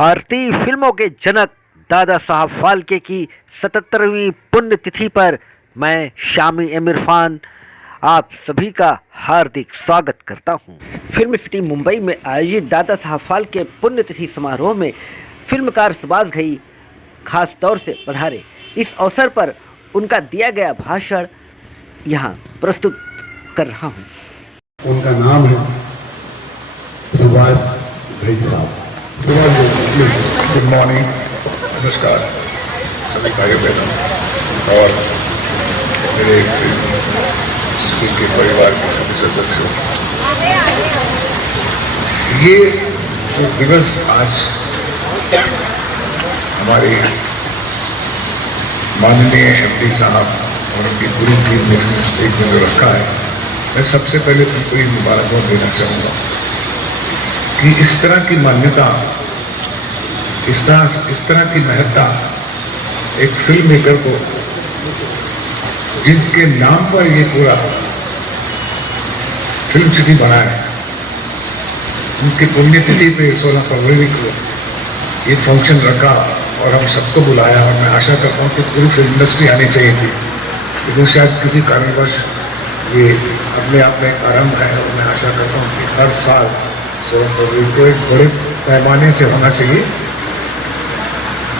भारतीय फिल्मों के जनक दादा साहब फाल्के की 77वीं पुण्यतिथि पर मैं शामी एम इरफान आप सभी का हार्दिक स्वागत करता हूं। फिल्म सिटी मुंबई में आयोजित दादा साहब फाल्के पुण्यतिथि समारोह में फिल्मकार सुभाष घई खास तौर से पधारे। इस अवसर पर उनका दिया गया भाषण यहाँ प्रस्तुत कर रहा हूँ। उनका नाम है सुभाष घई साहब। गुड मॉर्निंग, नमस्कार सभी भाई बहनों और मेरे स्कूल के परिवार के सभी सदस्यों। ये जो दिवस आज हमारे माननीय एमडी साहब और उनकी पूरी टीम ने स्टेज में जो रखा है, मैं सबसे पहले उनको ये मुबारकबाद देना चाहूँगा कि इस तरह की मान्यता, इस तरह की महत्ता एक फिल्म मेकर को, जिसके नाम पर ये पूरा फिल्म सिटी बना है, उनकी पुण्यतिथि पे 16 फरवरी को ये फंक्शन रखा और हम सबको बुलाया। और मैं आशा करता हूँ कि पूरी फिल्म इंडस्ट्री आनी चाहिए थी, लेकिन शायद किसी कारणवश ये अपने आप में आरंभ है। और मैं आशा करता हूँ कि हर साल 16 फरवरी को एक बड़े पैमाने से होना चाहिए,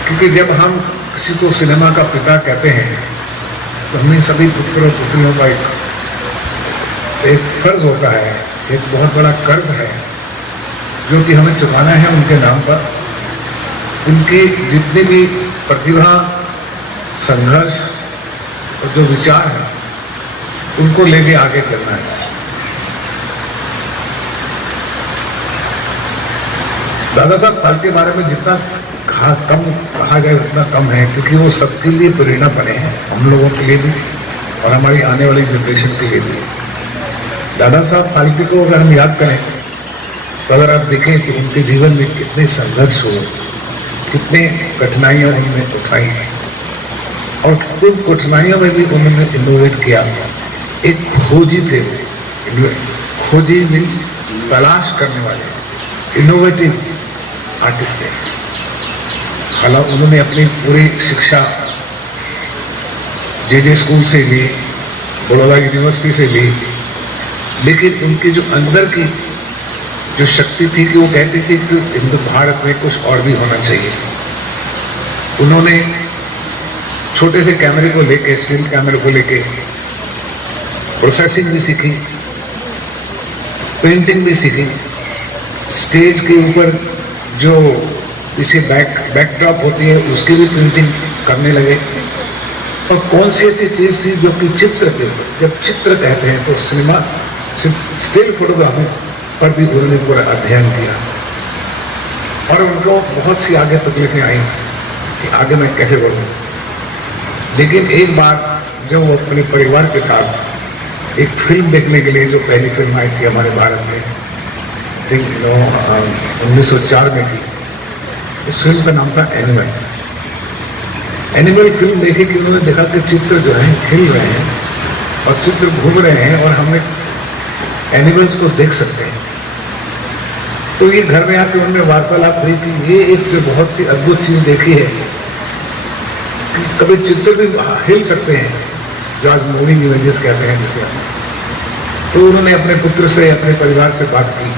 क्योंकि जब हम किसी को सिनेमा का पिता कहते हैं तो हमें सभी पुत्र और पुत्रियों का एक फर्ज होता है, एक बहुत बड़ा कर्ज है जो कि हमें चुकाना है उनके नाम पर। उनकी जितनी भी प्रतिभा, संघर्ष और जो विचार है, उनको लेके आगे चलना है। दादा साहब फाल्के के बारे में जितना कहा जाए उतना कम है, क्योंकि वो सबके लिए प्रेरणा बने हैं, हम लोगों के लिए भी और हमारी आने वाली जनरेशन के लिए भी। दादा साहब फाल्के को अगर हम याद करें तो अगर आप देखें कि उनके जीवन में कितने संघर्ष हुए, कितने कठिनाइयां उन्होंने उठाई हैं, और उन कठिनाइयों में भी उन्होंने इनोवेट किया। एक खोजी थे, खोजी मीन्स तलाश करने वाले, इनोवेटिव आर्टिस्ट थे। हालांकि उन्होंने अपनी पूरी शिक्षा जे स्कूल से ली, बड़ौदा यूनिवर्सिटी से ली, लेकिन उनकी जो अंदर की जो शक्ति थी कि वो कहती थी कि हिंदू भारत में कुछ और भी होना चाहिए। उन्होंने छोटे से कैमरे को लेके, स्टिल कैमरे को लेके प्रोसेसिंग भी सीखी, पेंटिंग भी सीखी, स्टेज के ऊपर जो पीछे बैकड्रॉप होती है उसकी भी पेंटिंग करने लगे। और कौन सी ऐसी चीज थी जो कि चित्र के, जब चित्र कहते हैं तो सिनेमा स्टिल फोटोग्राफी पर भी उन्होंने पूरा अध्ययन किया। और उनको बहुत सी आगे तकलीफें आई कि आगे मैं कैसे बढ़ूं। लेकिन एक बार जब वो अपने परिवार के साथ एक फिल्म देखने के लिए, जो पहली फिल्म आई थी हमारे भारत में, 1904 में थी, उस फिल्म का नाम था एनिमल। एनिमल फिल्म देखी कि उन्होंने देखा कि चित्र जो है खिल रहे हैं और चित्र घूम रहे हैं और हमें एनिमल्स को देख सकते हैं। तो ये घर में आकर उनमें वार्तालाप हुई कि ये एक जो बहुत सी अद्भुत चीज देखी है कि कभी चित्र भी हिल सकते हैं, जो आज मूविंग इमेजेस कहते हैं जिसे। तो उन्होंने अपने पुत्र से, अपने परिवार से बात की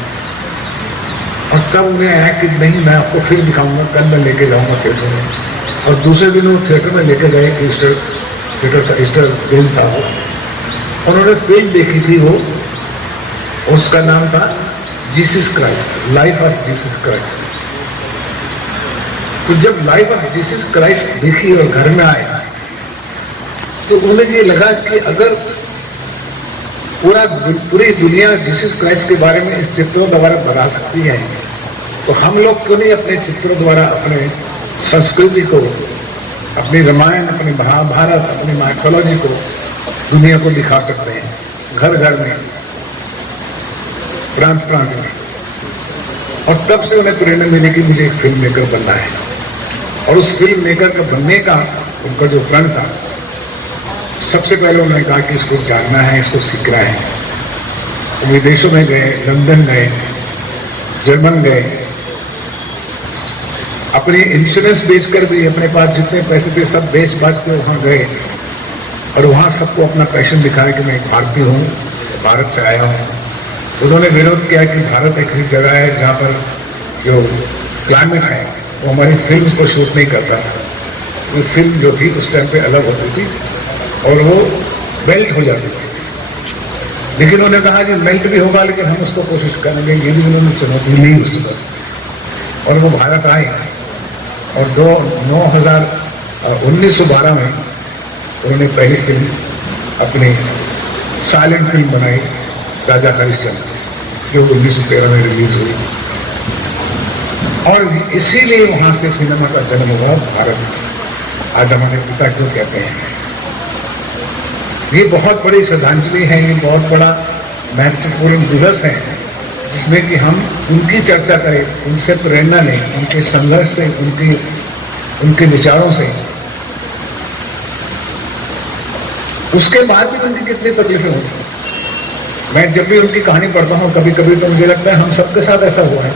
और तब उन्हें आया कि नहीं, मैं आपको फिल्म दिखाऊंगा, कल मैं लेके जाऊंगा थिएटर में। और दूसरे दिन वो थिएटर में लेके गए, ईस्टर थिएटर का ईस्टर दिन था वो। उन्होंने फिल्म देखी थी वो, उसका नाम था Jesus Christ, life of Jesus Christ. तो जब लाइफ ऑफ जीसस क्राइस्ट देखी और घर में आए तो उन्हें ये लगा कि अगर पूरी दुनिया जीसस क्राइस्ट के बारे में इस चित्रों द्वारा बता सकती है, तो हम लोग क्यों नहीं अपने चित्रों द्वारा अपने संस्कृति को, अपनी रामायण, अपनी महाभारत, अपनी माइथोलॉजी को दुनिया को दिखा सकते हैं, घर घर में, प्रांत प्रांत में। और तब से उन्हें प्रेरणा मिली कि मुझे एक फिल्म मेकर बनना है। और उस फिल्म मेकर का बनने का उनका जो प्रण था, सबसे पहले उन्होंने कहा कि इसको जानना है, इसको सीखना है। विदेशों में गए, लंदन गए, जर्मन गए, अपनी इंश्योरेंस बेचकर भी अपने पास जितने पैसे थे सब बेच बाच के वहाँ गए और वहाँ सबको अपना पैशन दिखाया कि मैं एक भारतीय हूँ, भारत से आया हूँ। उन्होंने विरोध किया कि भारत एक ऐसी जगह है जहाँ पर जो क्लाइमेट है वो हमारी फिल्म्स को शूट नहीं करता। वो फिल्म जो थी उस टाइम पे अलग होती थी और वो मेल्ट हो जाती थी, लेकिन उन्होंने कहा कि मेल्ट भी होगा लेकिन हम उसको कोशिश करेंगे, ये भी उन्होंने चुनौती ली उस वक्त। और वो भारत आए और 1912 में उन्होंने पहली फिल्म अपनी साइलेंट फिल्म बनाई राजा हरिश्चंद्र, जो 1913 में रिलीज हुई। और इसीलिए वहां से सिनेमा का जन्म हुआ भारत में। आज हमारे पिता क्यों कहते हैं, ये बहुत बड़ी श्रद्धांजलि है, ये बहुत बड़ा महत्वपूर्ण दिवस है जिसमें कि हम उनकी चर्चा करें, उनसे प्रेरणा लें, उनके संघर्ष से, उनके विचारों से। उसके बाद भी उनकी कितनी तकलीफें होती। मैं जब भी उनकी कहानी पढ़ता हूँ कभी कभी तो मुझे लगता है हम सबके साथ ऐसा हुआ है,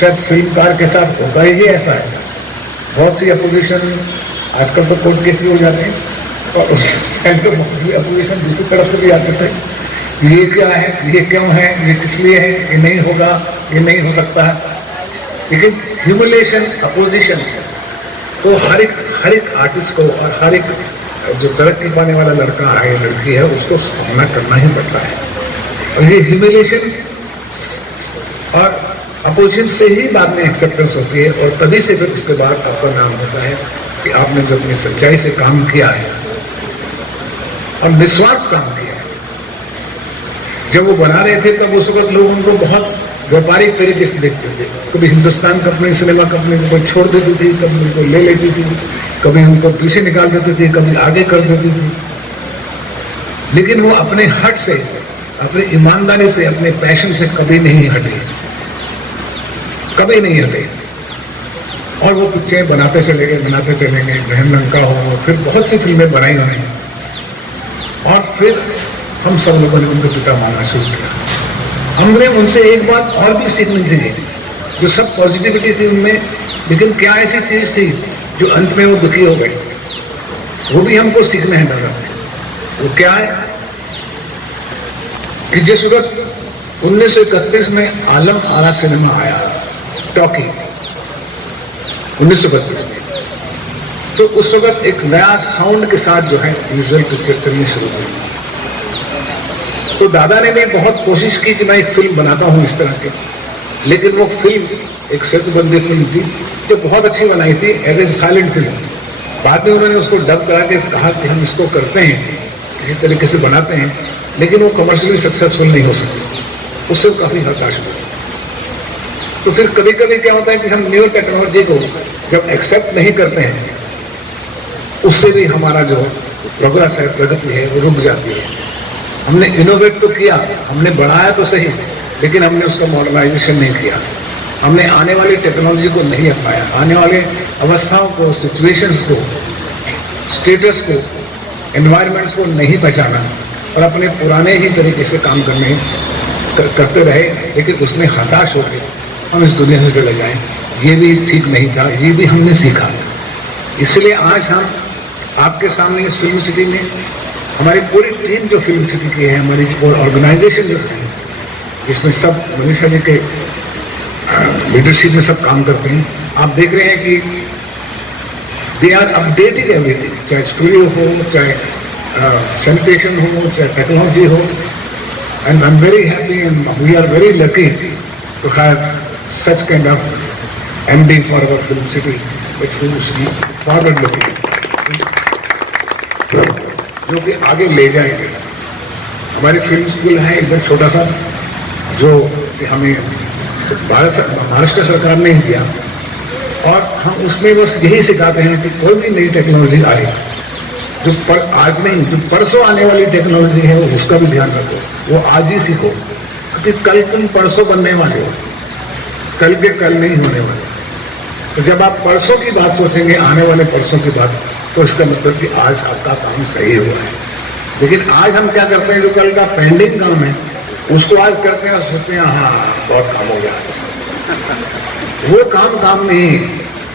शायद फिल्मकार के साथ होता ही ऐसा है। बहुत सी अपोजिशन, आजकल तो कोर्ट केस भी हो जाते हैं, और तो बहुत सी अपोजिशन दूसरी तरफ से भी आते थे, ये क्या है, ये क्यों है, ये किस लिए है, ये नहीं होगा, ये नहीं हो सकता है। लेकिन ह्यूमिलेशन, अपोजिशन तो हर एक आर्टिस्ट को और हर एक जो तरक्की पाने वाला लड़का है, लड़की है, उसको सामना करना ही पड़ता है। और ये ह्यूमिलेशन और अपोजिशन से ही बाद में एक्सेप्टेंस होती है, और तभी से फिर उसके बाद आपका नाम होता है कि आपने जो अपनी सच्चाई से काम किया है और निस्वार्थ काम किया है। जब वो बना रहे थे तब उस वक्त लोग उनको बहुत व्यापारिक तरीके से देखते थे। कभी हिंदुस्तान कंपनी, सिनेमा कंपनी को छोड़ देती थी, कभी उनको ले लेती थी, कभी उनको पीछे निकाल देती थी, कभी आगे कर देती थी। लेकिन वो अपने हट से, अपनी ईमानदारी से, अपने पैशन से कभी नहीं हटे, कभी नहीं हटे। और वो पिक्चरें बनाते चले गए, बहन लंका हो, फिर बहुत सी फिल्में बनाई उन्होंने। और फिर हम सब लोगों ने उनको पिता मानना शुरू किया। हमने उनसे एक बात और भी सीखनी चाहिए, जो सब पॉजिटिविटी थी उनमें, लेकिन क्या ऐसी चीज थी जो अंत में वो दुखी हो गए, वो भी हमको सीखना है दादा से। वो क्या है कि जिस वक्त 1931 में आलम आरा सिनेमा आया, टॉकी 1932 में, तो उस वक्त एक नया साउंड के साथ जो है विजुअल पिक्चर चलनी शुरू हुई। तो दादा ने भी बहुत कोशिश की कि मैं एक फिल्म बनाता हूं इस तरह की, लेकिन वो फिल्म एक सेतुबंदी फिल्म थी जो बहुत अच्छी बनाई थी एज ए साइलेंट फिल्म। बाद में उन्होंने उसको डब करा के कहा कि हम इसको करते हैं, किसी तरीके से बनाते हैं, लेकिन वो कमर्शियली सक्सेसफुल नहीं हो सकती। उससे काफी हताश हुआ। तो फिर कभी कभी क्या होता है कि हम न्यू टेक्नोलॉजी को जब एक्सेप्ट नहीं करते हैं, उससे भी हमारा जो प्रोग्रेस है, प्रगति है, वो रुक जाती है। हमने इनोवेट तो किया, हमने बढ़ाया तो सही, लेकिन हमने उसका मॉडर्नाइजेशन नहीं किया। हमने आने वाली टेक्नोलॉजी को नहीं अपनाया, आने वाले अवस्थाओं को, सिचुएशंस को, स्टेटस को, एनवायरमेंट्स को नहीं पहचाना और अपने पुराने ही तरीके से काम करते रहे, लेकिन उसमें हताश हो गए हम इस दुनिया से चले जाएं। ये भी ठीक नहीं था, ये भी हमने सीखा। इसलिए आज हम आपके सामने इस फिल्म सिटी में हमारी पूरी टीम जो फिल्म सिटी की है, हमारी ऑर्गेनाइजेशन जो है, जिसमें सब मनीषा जी के लीडरशिप में सब काम करते हैं, आप देख रहे हैं कि दे आर अपडेटिंग एवरीथिंग, चाहे स्टूडियो हो, चाहे सैनिटेशन हो, चाहे टेक्नोलॉजी हो। And I am very happy and we are very lucky to have such kind of MD for our film city, which is forward looking, जो कि आगे ले जाएंगे। हमारी फिल्म स्कूल है एकदम छोटा सा, जो हमें महाराष्ट्र सरकार ने ही दिया, और हम उसमें बस यही सिखाते हैं कि कोई भी नई टेक्नोलॉजी आए, जो आज नहीं, जो परसों आने वाली टेक्नोलॉजी है, उसका भी ध्यान रखो, वो आज ही सीखो, क्योंकि कल तुम परसों बनने वाले हो, कल के कल नहीं होने वाले। तो जब आप परसों की बात सोचेंगे, आने वाले परसों की बात, तो इसका मतलब कि आज आपका काम सही हुआ है। लेकिन आज हम क्या करते हैं, जो कल का पेंडिंग काम है उसको आज करते हैं और सोचते हैं हाँ बहुत काम हो गया। वो काम नहीं,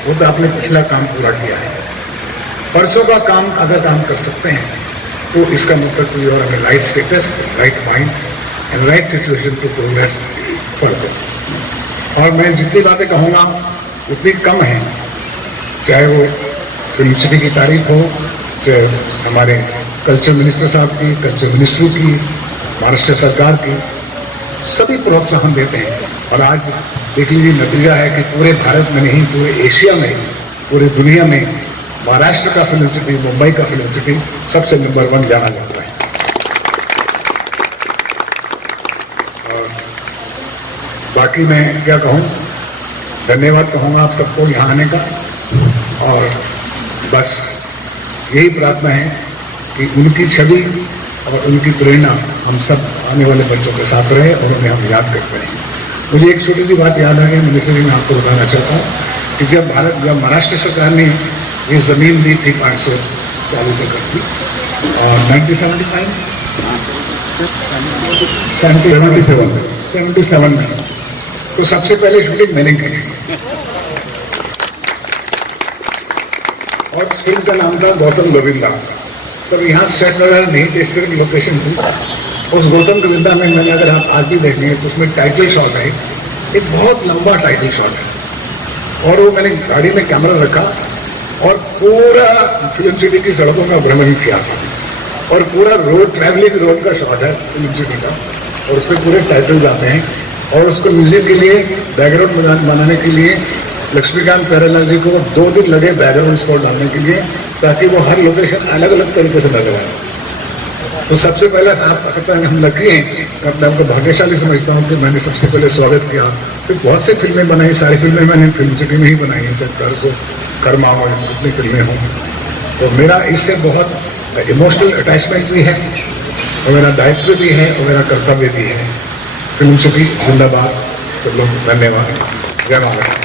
वो तो आपने पिछला काम पूरा किया है। परसों का काम अगर काम कर सकते हैं तो इसका मतलब कोई और हमें right status, right mind and right situation to progress further. और मैं जितनी बातें कहूँगा उतनी कम है, चाहे वो फिल्म सिटी की तारीफ हो, चाहे हमारे कल्चर मिनिस्टर साहब की, कल्चर मिनिस्ट्री की, महाराष्ट्र सरकार की, सभी प्रोत्साहन देते हैं। और आज देख लीजिए नतीजा है कि पूरे भारत में नहीं, पूरे एशिया में, पूरे दुनिया में महाराष्ट्र का फिल्म सिटी, मुंबई का फिल्म सिटी सबसे नंबर 1 जाना जाता है। और बाकी मैं क्या कहूँ, धन्यवाद कहूँगा आप सबको यहाँ आने का। और बस यही प्रार्थना है कि उनकी छवि और उनकी प्रेरणा हम सब आने वाले बच्चों के साथ रहे और उन्हें हम याद करते रहें। मुझे एक छोटी सी बात याद आ गई, मिनिस्टर जी, मैं आपको बताना चाहता हूँ कि जब महाराष्ट्र सरकार ने ये जमीन दी थी 540 एकड़ की, और 1977 में, तो सबसे पहले शूटिंग मैंने की थी। और फिल्म का नाम था गौतम गोविंदा। तब यहाँ सेट वगैरह नहीं थे, सिर्फ लोकेशन थी। उस गौतम गोविंदा में मैंने, अगर आप आज भी देखेंगे तो उसमें टाइटल शॉट है, एक बहुत लंबा टाइटल शॉट है। और वो मैंने गाड़ी में कैमरा रखा और पूरा फिल्म सिटी की सड़कों का भ्रमण किया था। और पूरा रोड, ट्रैवलिंग रोड का शॉट है फिल्म सिटी का, और उसमें पूरे टाइटल्स आते हैं। और उसको म्यूजिक के लिए, बैकग्राउंड बनाने के लिए लक्ष्मीकांत प्यारेलाल जी को 2 दिन लगे बैकग्राउंड स्कोर डालने के लिए, ताकि वो हर लोकेशन अलग अलग तरीके से नजर आए। तो सबसे पहले आप कहते हैं हम लकी हैं, मैं अपने आपको भाग्यशाली समझता हूँ कि मैंने सबसे पहले स्वागत किया। फिर बहुत सी फिल्में बनाई, सारी फिल्में मैंने फिल्म सिटी में ही बनाई हैं, चाहे कर्ज हो, कर्मा हो, जितनी फिल्में हों। तो मेरा इससे बहुत इमोशनल अटैचमेंट भी है, और मेरा दायित्व भी है, और मेरा कर्तव्य भी है। फिल्म सिटी जिंदाबाद। सब लोग धन्यवाद। जय महाराष्ट्र।